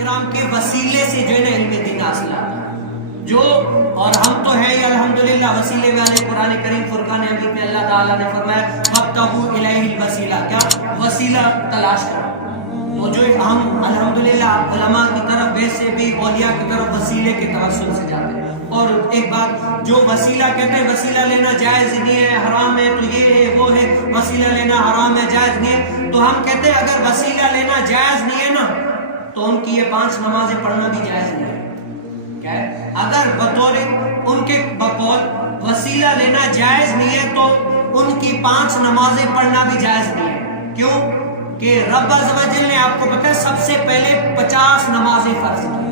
کرام کے وسیلے سے جو ہے نا علم دین حاصل آتا ہے جو، اور ہم تو ہیں الحمدللہ وسیلے والے۔ قرآن کریم فرقان حمید میں اللہ تعالیٰ نے فرمایا وَابْتَغُوا إِلَيْهِ الْوَسِيلَہ، کیا وسیلہ تلاش کرو۔ تو جو ہم الحمدللہ علماء کی طرف ویسے بھی اولیاء کی طرف وسیلے کے توسل سے جاتے ہیں۔ اور ایک بات، جو وسیلہ کہتے ہیں وسیلہ لینا جائز نہیں ہے، حرام ہے، تو یہ ہے وہ ہے، وسیلہ لینا حرام ہے، جائز نہیں ہے، تو ہم کہتے ہیں اگر وسیلہ لینا جائز نہیں ہے نا تو ان کی یہ 5 نمازیں پڑھنا بھی جائز نہیں ہے۔ کیا ہے؟ اگر بطور ان کے بقول وسیلہ لینا جائز نہیں ہے تو ان کی 5 نمازیں پڑھنا بھی جائز نہیں ہے۔ کیوں کہ رب عز و جل نے آپ کو پتہ ہے سب سے پہلے 50 نمازیں فرض کی۔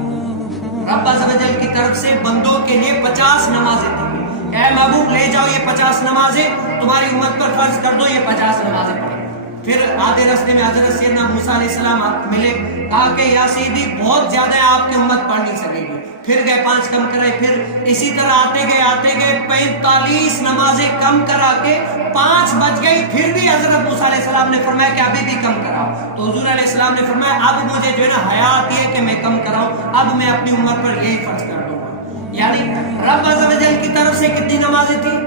رب عز و جل کی طرف سے بندوں کے لیے 50 نمازیں تھیں، اے محبوب لے جاؤ یہ 50 نمازیں تمہاری امت پر فرض کر دو، یہ 50 نمازیں پڑھیں۔ پھر آدھے راستے میں حضرت سیدنا موسیٰ علیہ السلام ملے، کہا کہ یا سیدی بہت زیادہ ہے، آپ کی امت پڑھ نہیں سکے گی۔ پھر گئے 5 کم کرائے، پھر اسی طرح آتے گئے 45 نمازیں کم کرا کے 5 بج گئی، پھر بھی حضرت موسیٰ علیہ السلام نے فرمایا کہ ابھی بھی کم کراؤ۔ تو حضور علیہ السلام نے فرمایا اب مجھے جو ہے نا حیات یہ کہ میں کم کراؤں، اب میں اپنی امت پر یہی فرض کر دوں گا۔ یعنی رب عز و جل کی طرف سے کتنی نمازیں تھیں؟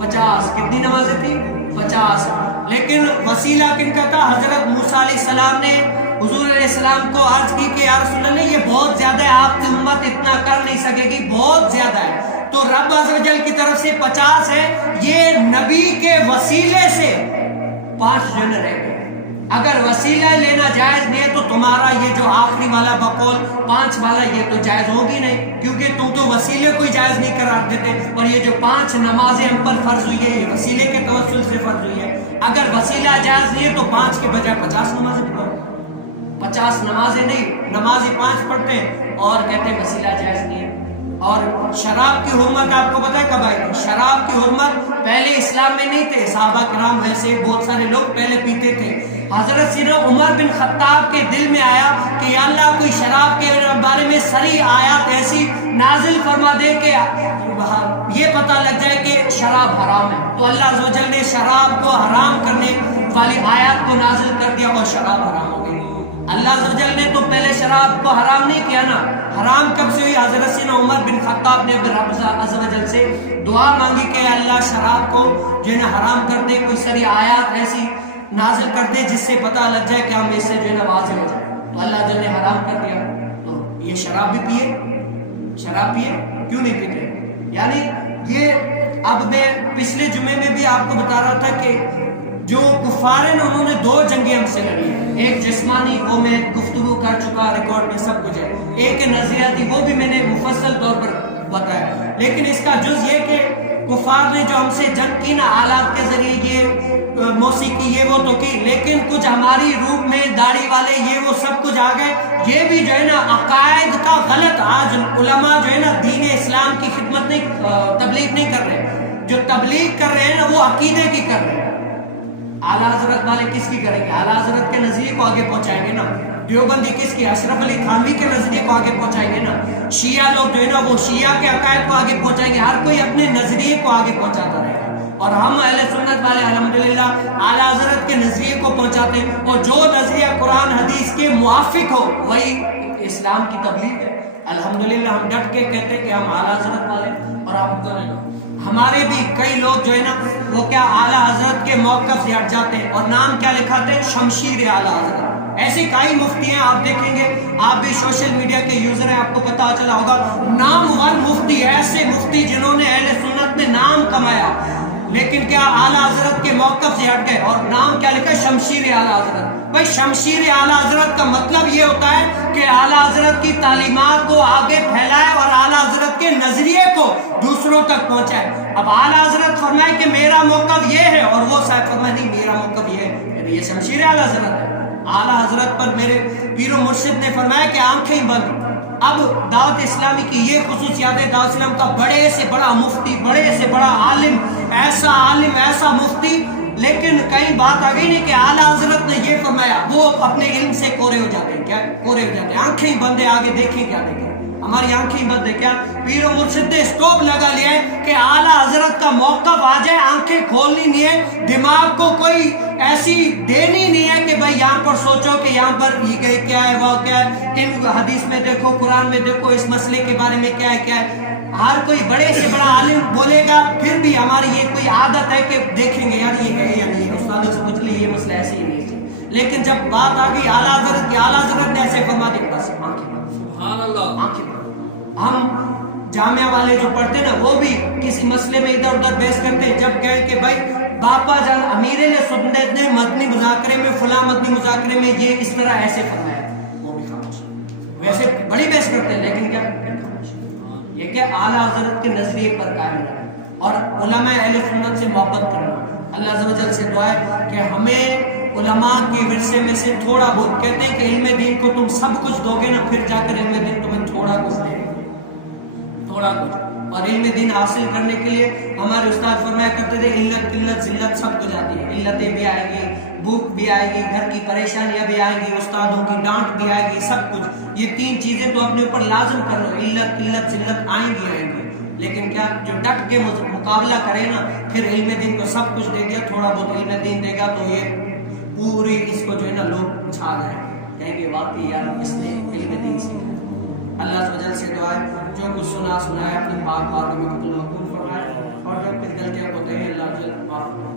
50۔ کتنی نمازیں تھیں؟ 50۔ لیکن وسیلہ کن کا تھا؟ حضرت موسیٰ علیہ السلام نے حضور علیہ السلام کو عرض کی کہ یا رسول اللہ یہ بہت زیادہ ہے، آپ کی امت اتنا کر نہیں سکے گی، بہت زیادہ ہے۔ تو رب عز و جل کی طرف سے 50 ہے، یہ نبی کے وسیلے سے 5 جن رہ گئے۔ اگر وسیلہ لینا جائز نہیں ہے تو تمہارا یہ جو آخری والا بقول 5 والا یہ تو جائز ہوگی نہیں، کیونکہ تم تو وسیلے کو جائز نہیں قرار دیتے، اور یہ جو 5 نمازیں ہم پر فرض ہوئی ہے یہ وسیلے کے توسل سے فرض ہوئی ہے۔ اگر وسیلہ جائز نہیں ہے تو 5 کے بجائے 50 نمازیں پڑھو۔ 50 نمازیں نہیں، نمازیں 5 پڑھتے ہیں اور کہتے ہیں وسیلہ جائز نہیں ہے۔ اور شراب کی حرمت آپ کو پتہ ہے کب آئی تھی؟ شراب کی حرمت پہلے اسلام میں نہیں تھے، صحابہ کرام ویسے بہت سارے لوگ پہلے پیتے تھے۔ حضرت سیدنا عمر بن خطاب کے دل میں آیا کہ یا اللہ کوئی شراب کے بارے میں صریح آیات ایسی نازل فرما دے کہ یہ پتہ لگ جائے کہ شراب حرام ہے۔ تو اللہ عز و جل نے شراب کو حرام کرنے والی آیات کو نازل کر دیا اور شراب حرام ہو گئی۔ اللہ عز و جل نے تو پہلے شراب کو حرام نہیں کیا نا، حرام کب سے ہوئی؟ حضرت سیدنا عمر بن خطاب نے رب عز و جل سے دعا مانگی کہ اللہ شراب کو جو ہے نا حرام کر دے، کوئی ساری آیات ایسی نازل کر دے جس سے پتہ لگ جائے کہ ہم اس سے جو ہے نا واضح ہو جائے۔ تو اللہ جل نے حرام کر دیا۔ تو یہ شراب بھی پیے، شراب پیے کیوں نہیں پیتے؟ یعنی یہ اب میں پچھلے جمعے میں بھی آپ کو بتا رہا تھا کہ جو کفار ہیں انہوں نے 2 جنگیں ہم سے لڑی ہیں، ایک جسمانی وہ میں گفتگو کر چکا، ریکارڈ میں سب کچھ ہے، ایک نظریاتی وہ بھی میں نے مفصل طور پر بتایا۔ لیکن اس کا جز یہ کہ کفار نے جو ہم سے جنگ کی نا آلات کے ذریعے، یہ موسیقی یہ وہ تو کی، لیکن کچھ ہماری روح میں داڑھی والے یہ وہ سب کچھ آ گئے۔ یہ بھی جو ہے نا عقائد کا غلط، آج علماء جو ہے نا دین اسلام کی خدمت نہیں، تبلیغ نہیں کر رہے، جو تبلیغ کر رہے ہیں نا وہ عقیدے کی کر رہے ہیں۔ اعلیٰ حضرت والے کس کی کریں گے؟ اعلیٰ حضرت کے نظریے کو آگے پہنچائیں گے نا۔ دیوبندی کس کی؟ اشرف علی تھانوی کے نظریے کو آگے پہنچائیں گے نا۔ شیعہ لوگ جو ہے نا وہ شیعہ کے عقائد کو آگے پہنچائیں گے، ہر کوئی اپنے نظریے کو آگے پہنچاتا رہے گا، اور ہم اہل سنت والے الحمدللہ اعلیٰ حضرت کے نظریے کو پہنچاتے ہیں، اور جو نظریہ قرآن حدیث کے موافق ہو وہی اسلام کی تبلیغ ہے۔ الحمدللہ ہم ڈٹ کے کہتے ہیں کہ ہم اعلیٰ حضرت والے، اور آپ ہمارے بھی کئی لوگ جو ہے نا وہ کیا اعلیٰ حضرت کے موقف سے ہٹ جاتے ہیں، اور نام کیا لکھاتے ہیں؟ شمشیر اعلیٰ حضرت۔ ایسے کئی مفتی ہیں، آپ دیکھیں گے، آپ بھی سوشل میڈیا کے یوزر ہیں، آپ کو پتہ چلا ہوگا نامور مفتی، ایسے مفتی جنہوں نے اہل سنت میں نام کمایا لیکن کیا اعلیٰ حضرت کے موقف سے ہٹ گئے، اور نام کیا لکھا ہے؟ شمشیر اعلیٰ حضرت۔ بھائی شمشیر اعلیٰ حضرت کا مطلب یہ ہوتا ہے کہ اعلیٰ حضرت کی تعلیمات کو آگے پھیلائے اور اعلیٰ حضرت کے نظریے کو دوسروں تک پہنچائے۔ اب اعلیٰ حضرت فرمائے کہ میرا موقف یہ ہے، اور وہ صاحب فرمائے نہیں میرا موقف یہ ہے، یہ شمشیر اعلیٰ حضرت ہے۔ اعلیٰ حضرت پر میرے پیر و مرشد نے فرمایا کہ آنکھیں بند۔ اب دعوت اسلامی کی یہ خصوصیات ہے، دعوت اسلام کا بڑے سے بڑا مفتی، بڑے سے بڑا عالم، ایسا مفتی، لیکن کئی بات آ گئی نہیں کہ اعلیٰ حضرت نے یہ فرمایا، وہ اپنے علم سے کورے ہو جاتے ہیں۔ کیا کورے ہو جاتے ہیں؟ آنکھیں بند ہے، آگے دیکھیں کیا دیکھیں، ہماری آنکھیں بند ہے کیا؟ پیر و مرشد نے اسٹاپ لگا لیا ہے کہ اعلیٰ حضرت کا موقف آ جائے، آنکھیں کھولنی نہیں ہے، دماغ کو کوئی ایسی دینی نہیں ہے کہ بھائی یہاں پر سوچو کہ کہ یہاں پر یہ کیا ہے وہ کیا ہے، ان حدیث میں دیکھو قرآن میں دیکھو اس مسئلے کے بارے میں کیا ہے ہر کوئی بڑے سے بڑا عالم بولے گا، پھر بھی ہماری یہ کوئی عادت ہے کہ دیکھیں گے یار یہ ہے یا نہیں، استادوں سے پوچھ لیں یہ مسئلہ ایسے ہی نہیں ہے، لیکن جب بات آ گئی اعلیٰ حضرت کی، اعلیٰ حضرت نے ایسے فرما دیا بس سبحان اللہ۔ ہم جامعہ والے جو پڑھتے نا وہ بھی کسی مسئلے میں ادھر ادھر بحث کرتے ہیں، جب کہیں کہ بھائی باپا جان امیر سنت نے مدنی مذاکرے میں فلاں مدنی مذاکرے میں یہ اس طرح ایسے فرمایا، وہ بھی خاموش، ویسے بڑی بحث کرتے ہیں لیکن کیا یہ کہ اعلیٰ حضرت کے نظریے پر قائم رہنا اور علماء اہل سنت سے محبت کرنا۔ اللہ عز و جل سے دعا ہے کہ ہمیں علماء کے ورثے میں سے تھوڑا بہت، کہتے ہیں کہ علم دین کو تم سب کچھ دو گے نا پھر جا کر علم دین تمہیں تھوڑا کچھ دے گا، تھوڑا کچھ، اور علم دین حاصل کرنے کے لیے ہمارے استاد فرمایا کرتے تھے علت قلت ذلت سب کچھ آتی ہے، علتیں بھی آئے گی، بھوک بھی آئے گی، گھر کی پریشانیاں بھی آئے گی، استادوں کی ڈانٹ بھی آئے گی، سب کچھ، یہ تین چیزیں تو اپنے اوپر لازم کر لو، علت قلت ذلت آئیں گی، لیکن کیا جو ڈٹ کے مقابلہ کرے نا پھر علم دین کو سب کچھ دے دیا، تھوڑا بہت علم دین دے گا تو یہ پوری اس کو جو ہے نا لوگ چھا جائیں گے، کہیں گے واقعی یار اس نے علم دین سیکھا۔ اللہ عز و جل سے دعا ہے جو کچھ سنا ہے اپنی پاک بات میں قبول فرمائے، اور جب کچھ غلطیاں ہوتے ہیں اللہ عز و جل معاف